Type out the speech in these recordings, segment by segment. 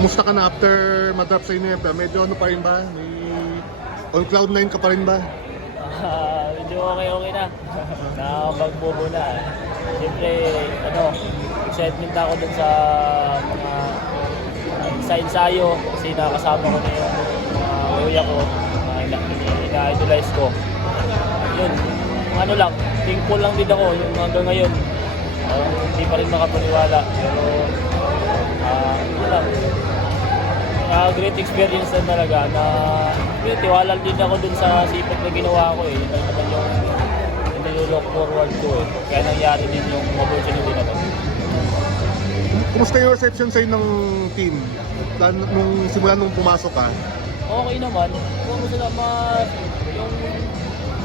Kumusta ka na after madrop sa Inebra? Medyo ano pa rin ba? May on cloud 9 ka pa rin ba? Medyo okay na. Nakapagbobo na. Siyempre, excitement ako dun sa mga sa ensayo kasi nakasama ko na yung kuya ko, ina-idolize ko. Yun, thankful lang din ako yung hanggang ngayon. Hindi pa rin makapaniwala. Pero, yun lang. Great experience na talaga na tiwala din ako dun sa sipag na ginawa ko eh. Yun lang naman yung nilook forward ko eh. Kaya nangyari din yung opportunity na to. Kumusta yung reception sa'yo ng team? Simula nung pumasok ka? Okay naman. Kumusta naman yung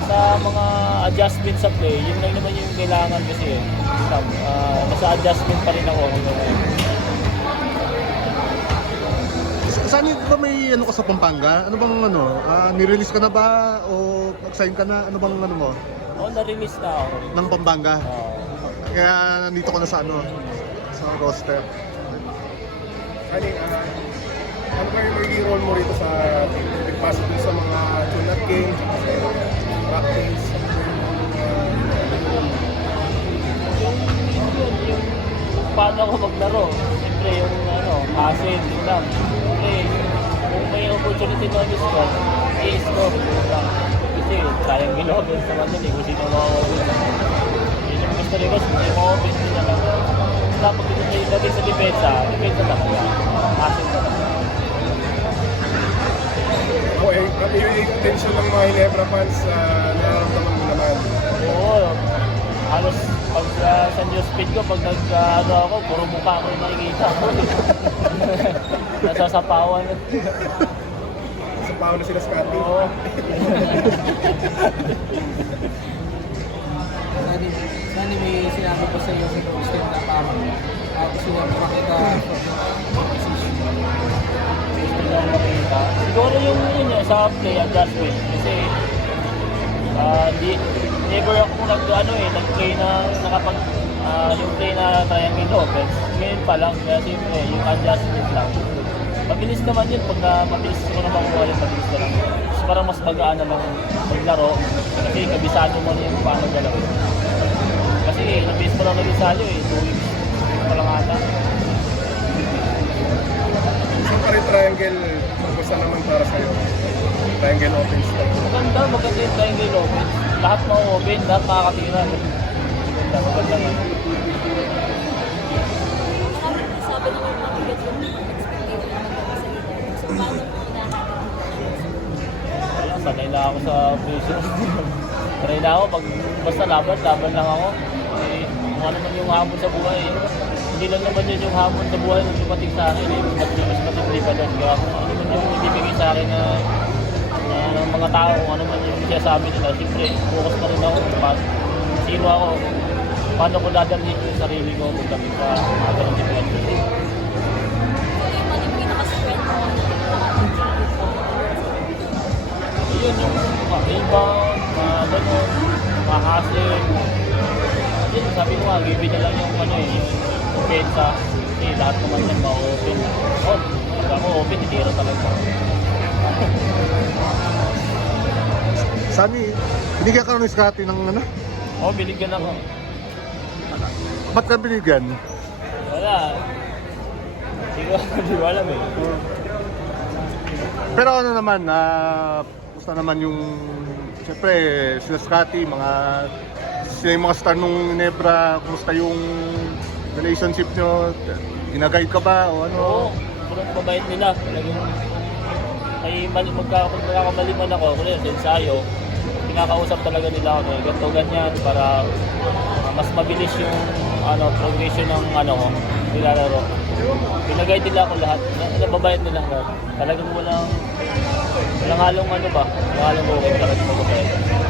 sa mga adjustment sa play, yun lang naman yung kailangan kasi nasa adjustment pa rin ako. Saan ba may ano ka sa Pampanga? Ano bang nirelease ka na ba o nag-sign ka na? Ano bang mo? Na-release na ako. Ng Pampanga? Kaya nandito ko na sa sa roster. Ano ba yung magiging role mo rito sa team? Nagpasa dun sa mga tune-up games, practice? Yung paano ako maglaro. Siyempre yung hassle, yun lang. Siyempre, kung may opportunity na i-score, i-score. Kasi sayang gilobin sa naman yun kung sino makakawin. Yun yung gusto rin ko, may ma-open din na lang. Tapos dito na ilagay sa depensa talaga. Hassle talaga. Yung intention ng mga Ginebra fans, nararamdaman mo naman. Oo. Halos pag sa news feed ko, pag ako, puro mukha ko yung makikita ko. Nasasapawan. Sa pao na sila Scotty. Oo. Dani, may sinabi ko sa iyo sa Christian na parang gusto niya makita Siguro yung sa play adjustment kasi never ako nag-play na nakapag yung play na triangle offense. Ngayon pa lang, kaya siyempre yung adjustment lang. Mabilis naman yun pag mabilis ko na makuha yung mabilis na lang. So, parang mas magaan na lang maglaro kasi kabisado mo na yung paano galawin. Kasi nabilis mo lang nag-isalo 2 weeks pa lang ata. Saan pa rin triangle, gusto naman para sa'yo? Triangle offense. Maganda yung triangle offense. Lahat ma-open, lahat makakatira. Maganda nga. Sabi naman mabigat yung expectation na magkakasalita. So, paano mo Wala, sanay na ako sa pressure. Sanay na ako, basta laban lang ako. Kung ano man yung hamon sa buhay. Hindi lang naman yun yung hamon sa buhay nung dumating sa akin. Mas matindi pa doon. Kaya kung ano man yung ibibigay sa akin ng mga tao, kung ano man yung sinasabi nila, siyempre, focus pa rin ako. Sino ako? Paano ko dadalhin yung sarili ko pagdating sa mga ganong situation? yung pinaka-strength mo na Yun yung rebound, gano'n, hustle. Yun, sabi ko nga, give na lang yung yung pensa. Kasi lahat naman yan ma-open. Pag ako open, itira talaga. Sani, binigyan ka ni Scotty ng Binigyan ako. Ba't ka binigyan? Wala. Hindi ko alam eh. Pero naman, gusto naman yung, siyempre, sila Scotty, sila yung mga star nung Ginebra, kumusta yung relationship nyo? Ina-guide ka ba o ano? Oo, purong mabait nila. Talagang may magkakamali man ako, kung sa ensayo, pinakausap talaga nila ako, ganito ganyan, para mas mabilis yung progression ng nilalaro. Pinag-guide nila ako lahat, nababayad nila lahat. Talagang walang halong walang halong okay talaga magbabayad.